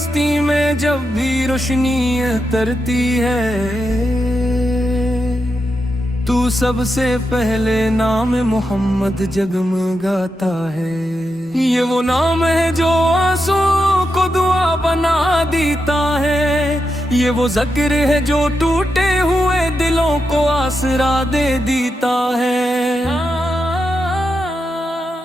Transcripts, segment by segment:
ہستی میں جب بھی روشنی اترتی ہے، تو سب سے پہلے نام محمد جگمگاتا ہے۔ یہ وہ نام ہے جو آنسو کو دعا بنا دیتا ہے، یہ وہ ذکر ہے جو ٹوٹے ہوئے دلوں کو آسرا دے دیتا ہے،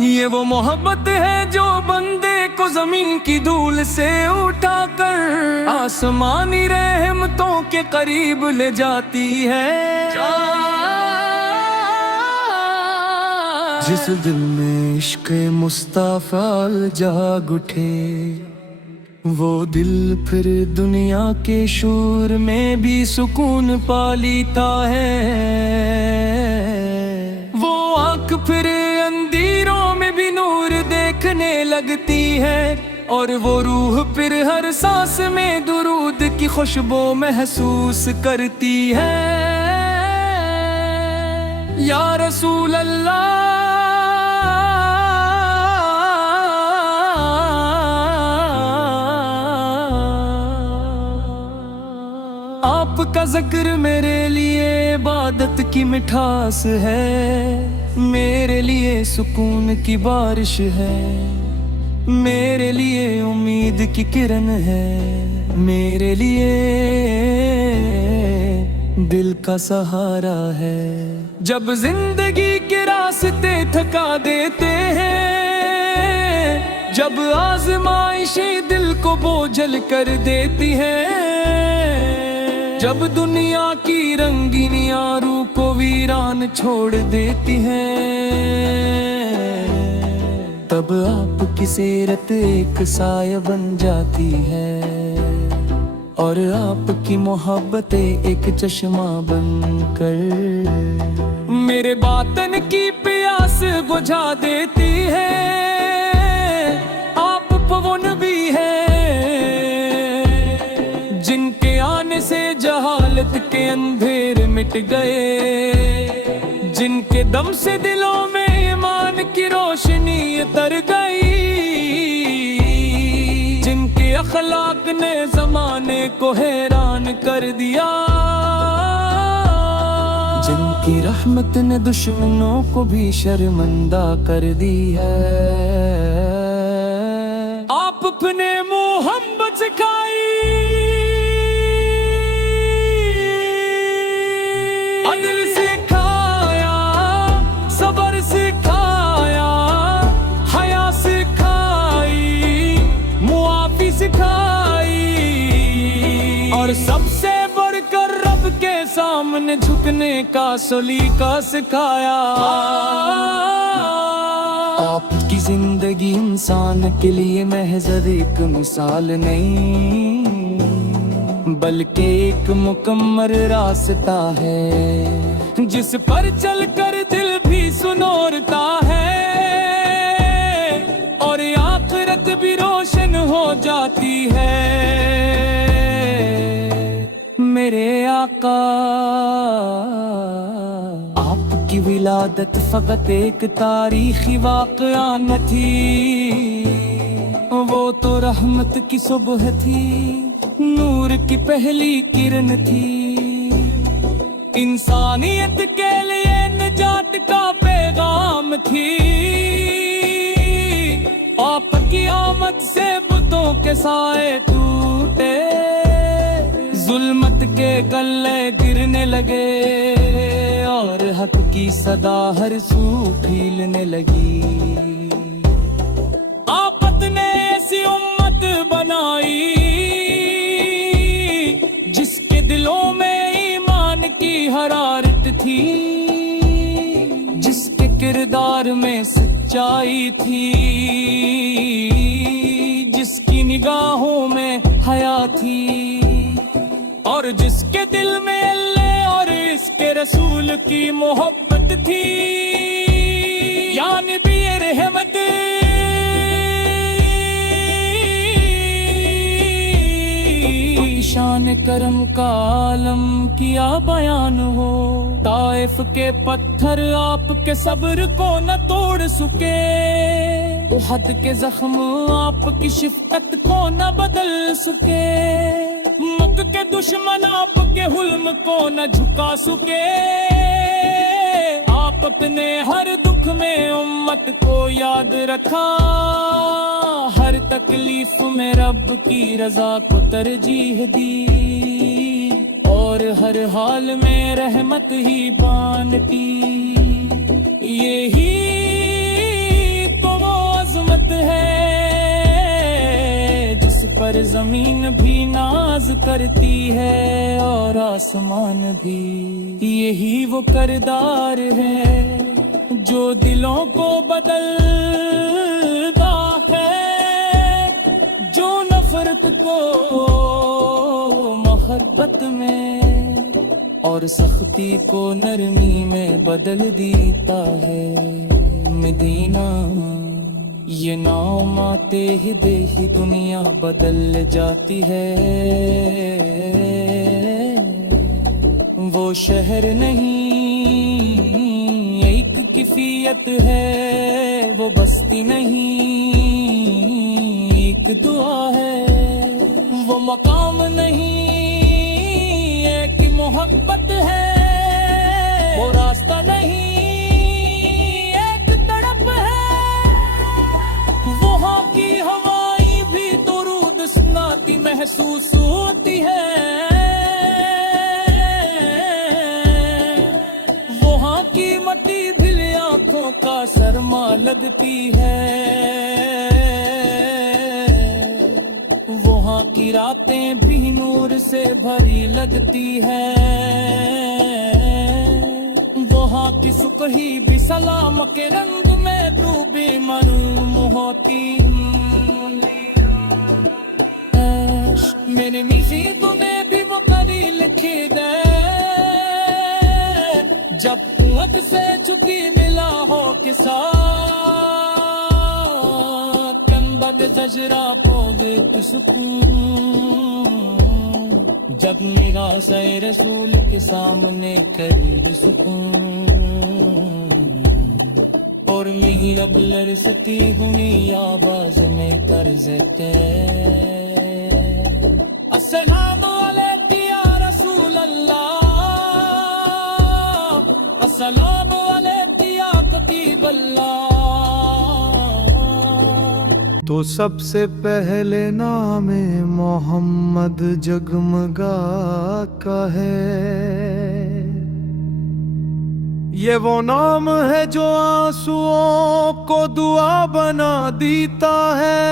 یہ وہ محبت ہے جو بندے کو زمین کی دھول سے اٹھا کر آسمانی رحمتوں کے قریب لے جاتی ہے۔ جس دل میں عشق مصطفیٰ جاگ اٹھے، وہ دل پھر دنیا کے شور میں بھی سکون پا لیتا ہے، وہ آنکھ پھر اندھیروں میں بھی نور دیکھنے لگتی ہے، اور وہ روح پھر ہر سانس میں درود کی خوشبو محسوس کرتی ہے۔ یا رسول اللہ، آپ کا ذکر میرے لیے عبادت کی مٹھاس ہے، میرے لیے سکون کی بارش ہے، میرے لیے امید کی کرن ہے، میرے لیے دل کا سہارا ہے۔ جب زندگی کے راستے تھکا دیتے ہیں، جب آزمائشیں دل کو بوجھل کر دیتی ہیں، جب دنیا کی رنگینیاں روح کو ویران چھوڑ دیتی ہیں، تب آپ کی سیرت ایک سایہ بن جاتی ہے، اور آپ کی محبت ایک چشمہ بن کر میرے باطن کی پیاس بجھا دیتی ہے۔ آپ پون بھی ہیں جن کے آنے سے جہالت کے اندھیر مٹ گئے، جن کے دم سے دلوں میں ایمان کی روشنی اتر گئی، جن کے اخلاق نے زمانے کو حیران کر دیا، جن کی رحمت نے دشمنوں کو بھی شرمندہ کر دی ہے۔ آپ اپنے محبت سکھائی، عدل سکھایا، صبر سکھایا، حیا سکھائی، معافی سکھائی، اور سب سے بڑھ کر رب کے سامنے جھکنے کا سلیقہ سکھایا۔ آپ کی زندگی انسان کے لیے محض ایک مثال نہیں، بلکہ ایک مکمل راستہ ہے، جس پر چل کر دل بھی سنورتا ہے، اور آخرت بھی روشن ہو جاتی ہے۔ میرے آقا، آپ کی ولادت فقط ایک تاریخی واقعہ نہ تھی، وہ تو رحمت کی صبح تھی، نور کی پہلی کرن تھی، انسانیت کے لیے نجات کا پیغام تھی۔ آپ کی آمد سے بتوں کے سائے ٹوٹے، ظلمت کے گلے گرنے لگے، اور حق کی صدا ہر سو پھیلنے لگی۔ آپت نے ایسی امت بنائی جس کے دلوں میں ایمان کی حرارت تھی، جس کے کردار میں سچائی تھی، جس کی نگاہوں میں حیا تھی، اور جس کے دل میں اللہ اور اس کے رسول کی محبت تھی۔ یا نبی رحمت، شان کرم کا عالم کیا بیان ہو، طائف کے پتھر آپ کے صبر کو نہ توڑ سکے، احد کے زخم آپ کی شفقت کو نہ بدل سکے، مکہ کے دشمن آپ کے حلم کو نہ جھکا سکے، آپ اپنے ہر دکھ میں امت کو یاد رکھا، ہر تکلیف میں رب کی رضا کو ترجیح دی، اور ہر حال میں رحمت ہی بانٹی، یہی تو وہ عظمت ہے جس پر زمین بھی ناز کرتی ہے اور آسمان بھی، یہی وہ کردار ہے جو دلوں کو بدلتا ہے، جو نفرت کو محبت میں اور سختی کو نرمی میں بدل دیتا ہے۔ مدینہ یہ نام آتے ہی دیکھی دنیا بدل جاتی ہے، وہ شہر نہیں ایک کیفیت ہے، وہ بستی نہیں ایک دعا ہے، وہ مقام نہیں ایک محبت ہے، وہ راستہ نہیں ایک تڑپ ہے، وہاں کی ہوائیں بھی درود سناتی محسوس ہوتی ہے، وہاں کی مٹی بھی آنکھوں کا سرما لگتی ہے، وہاں کی راتیں بھی نور سے بھری لگتی ہے، وہاں کی سکھی بھی سلام کے رنگ میں ڈوبی معلوم ہوتی ہے، میرے میری تمہیں بھی وہ کری لکھی گئے، جب قوت سے چکی ملا ہو کے ساتھ، کندھد زجرا پوگے تو سکون، جب میرا سائے رسول کے سامنے کرے سکون، اور میری رب لرزتی ہوئی آواز میں کرزتے، السلام علیکم یا رسول اللہ، السلام علیکم یا قطیب اللہ۔ تو سب سے پہلے نام محمد جگمگاتا ہے، یہ وہ نام ہے جو آنسوؤں کو دعا بنا دیتا ہے،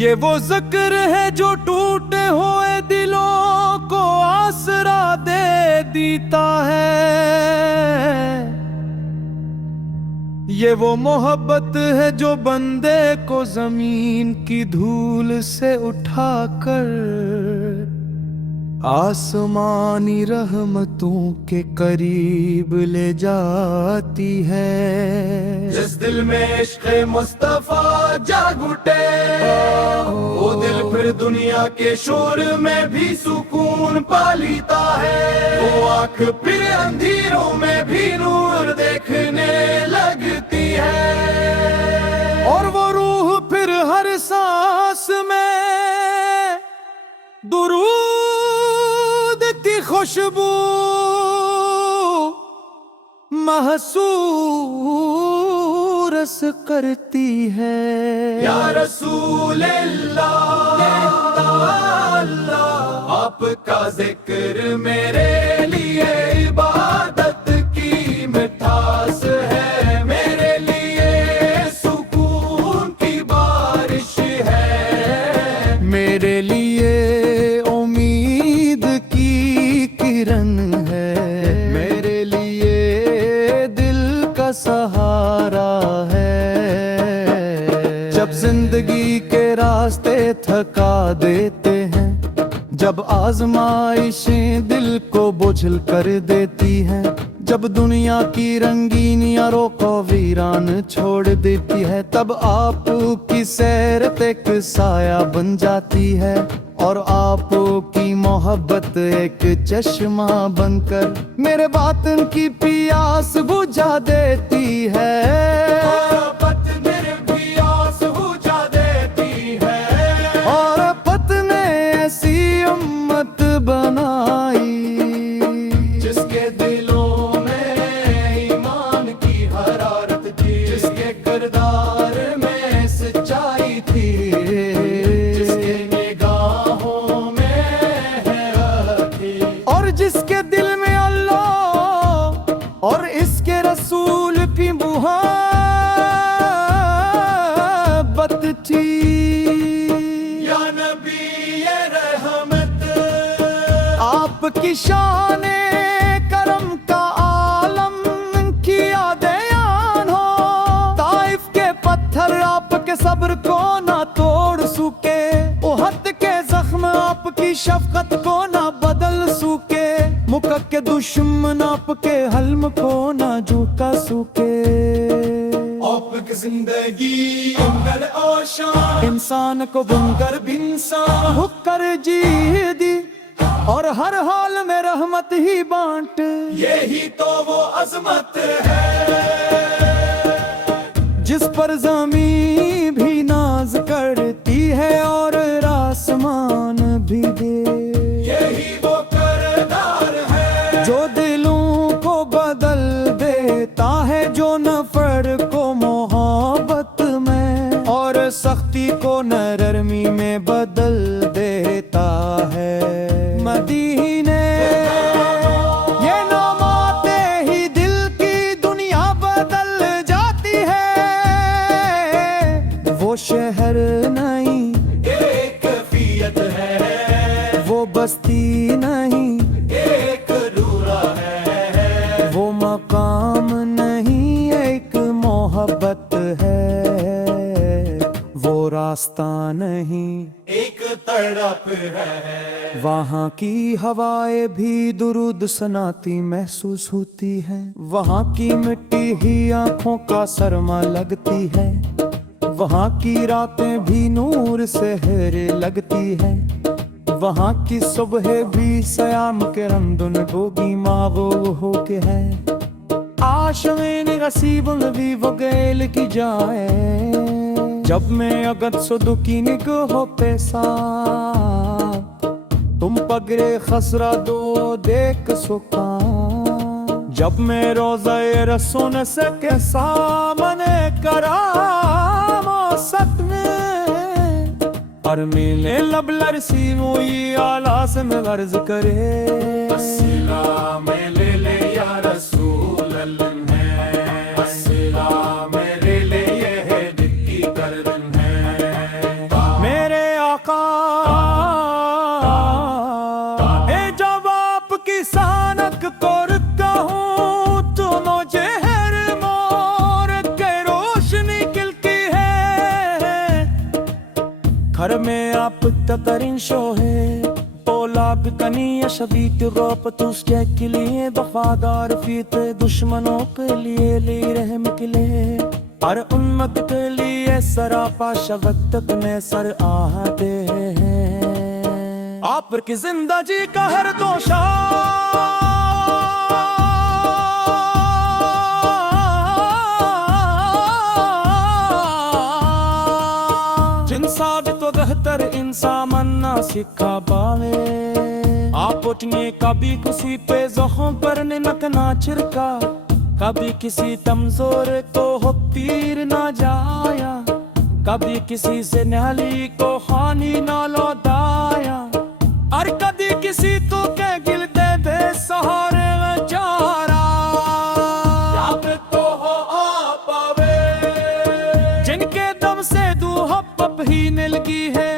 یہ وہ ذکر ہے جو ٹوٹے ہوئے دلوں کو آسرا دے دیتا ہے، یہ وہ محبت ہے جو بندے کو زمین کی دھول سے اٹھا کر آسمانی رحمتوں کے قریب لے جاتی ہے، جس دل میں عشق مصطفیٰ جاگ اٹھے، وہ دل پھر دنیا کے شور میں بھی سکون پا لیتا ہے، وہ آنکھ پھر اندھیروں میں بھی نور دیکھنے لگتی ہے، اور وہ روح پھر ہر سانس میں درود کی خوشبو محسوس کرتی ہے۔ یا رسول اللہ آپ کا ذکر میرے لیے عبادت کی مٹھاس ہے، میرے لیے سکون کی بارش ہے، میرے لیے امید کی کرن ہے، میرے لیے دل کا سہارا ہے، جب زندگی کے راستے تھکا دیتے ہیں، جب آزمائشیں دل کو بجھل کر دیتی ہیں، جب دنیا کی رنگینیاں روکو ویران چھوڑ دیتی ہے، تب آپ کی سیرت ایک سایہ بن جاتی ہے، اور آپ کی محبت ایک چشمہ بن کر میرے باطن کی پیاس بجھا دیتی ہے، محبت میرے پیاس بجھا دیتی ہے، اور پت نے ایسی امت بنائی جس کے دلوں میں ایمان کی حرارت تھی، جس کے کردار میں سچائی تھی، جس کے نگاہوں میں حیرت تھی، اور جس کے دل میں اللہ اور اس کے رسول کی محبت تھی۔ یا نبی رحمت، آپ کی شان کرم کا عالم کیا دیان ہو، طائف کے پتھر آپ کے صبر کو نہ توڑ سکے، احد کے زخم آپ کی شفقت کو نہ بدل سکے، مکہ کے دشمن آپ کے حلم کو نہ جھکا سکے۔ آپ کی زندگی انگل آشان، انسان کو بن کر بھی انسان ہو کر جی دی، اور ہر حال میں رحمت ہی بانٹ، یہی تو وہ عظمت ہے جس پر زمین بھی ناز کرتی ہے اور آسمان بھی دے، یہی وہ کردار ہے جو دلوں کو بدل دیتا ہے، جو نفر کو محبت میں اور سختی کو نرمی میں بدل دیتا ہے۔ مدینے یہ نام آتے ہی دل کی دنیا بدل جاتی ہے، وہ شہر نہیں ایک کیفیت ہے، وہ بستی نہیں ایک رورا ہے، وہ مقام نہیں ایک محبت ہے، وہ راستہ نہیں ایک تڑپ ہے، وہاں کی ہوائیں بھی درود سناتی محسوس ہوتی ہیں، وہاں کی مٹی ہی آنکھوں کا سرما لگتی ہے، وہاں کی راتیں بھی نور سے ہیرے لگتی ہیں، وہاں کی صبح بھی سیام کے رندن گوگی ماغو ہو کے ہے، آشمین غصیب بھی وہ گیل کی جائے، جب میں اگت صدقی نگہو پیسا تم پگرے خسرہ دو دیکھ سکا، جب میں روزہ رسول سے کے سامنے کرام ست میں، اور میلے لب لرسی موئی آلہ سے میں غرض کرے، السلام لے لے یا رسول اللہ، السلام لے لے یہ دکی کردن ہے، میرے آقا اے جب آپ کی سانک کو رکا ہوں تو مجھے ہر مور کے روشنی کلتی ہے، گھر میں آپ تکرین شو ہے، اولا بکنی شبیت غوپ تس کے لیے وفادار فیت دشمنوں کے لیے لی رحم کے لیے، ہر امت کے لیے سراپا شبت میں سر آتے ہیں، آپ پر کی زندہ جی کا ہر دوشا جن ثابت و بہتر انسان مننا سکھا باوے، آپ اٹھنے کبھی کسی پہ زخم پر نمک نہ چھڑکا، کبھی کسی کمزور کو ہو پیر نہ جایا، کبھی کسی سے نالی کو خانی نہ لوٹایا، اور کبھی کسی تو کے گل دے بے سہارے چارا، آپ تو ہو آپ آوے، جن کے دم سے دو ہپ ہی نلگی ہے